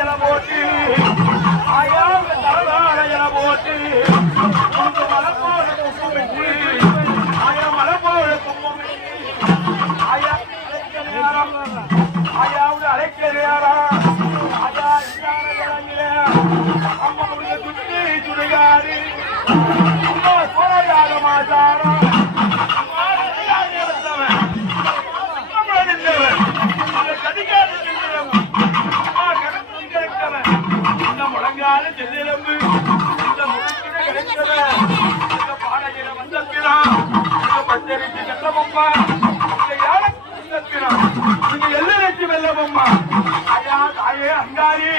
என போட்டு ஆயாங்க தரதார என போட்டு மலை போல கும்பமிட்டு ஆயா மலை போல கும்பமிட்டு ஆயா ஆயாவது அழைக்கிறாரா ஆயா அம்மாவுடைய சுற்றி சுடுகாரு அம்மா போராட மாட்டாரா முழங்கால செல்லிலம்பு இந்த முழங்கிட கிடைத்தத இந்த பாடகிற வந்தப்பினா இந்த பச்சரிசி செல்லமம்மா இந்த யானை வந்தப்பினா இந்த எல்லரைச்சி வெல்லமம்மா ஐயா தாயே அங்காரி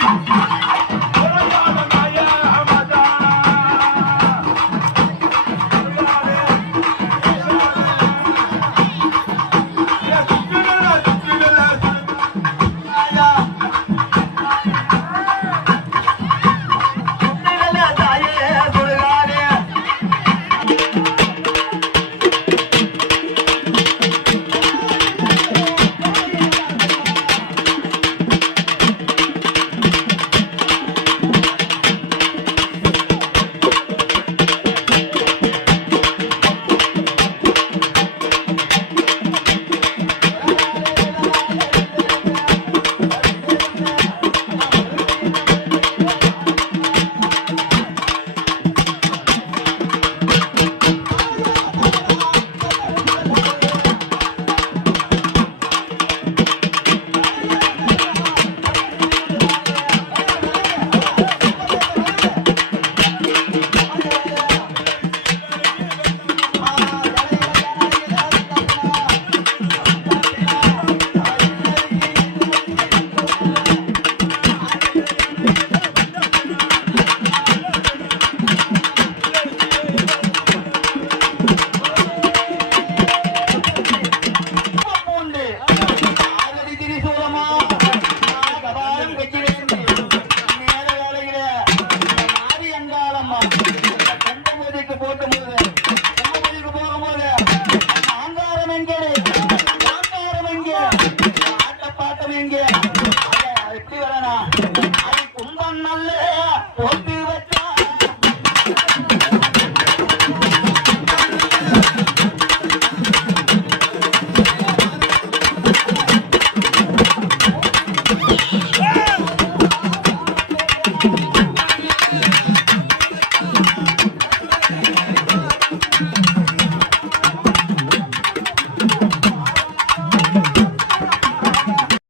கும்பம் நல்ல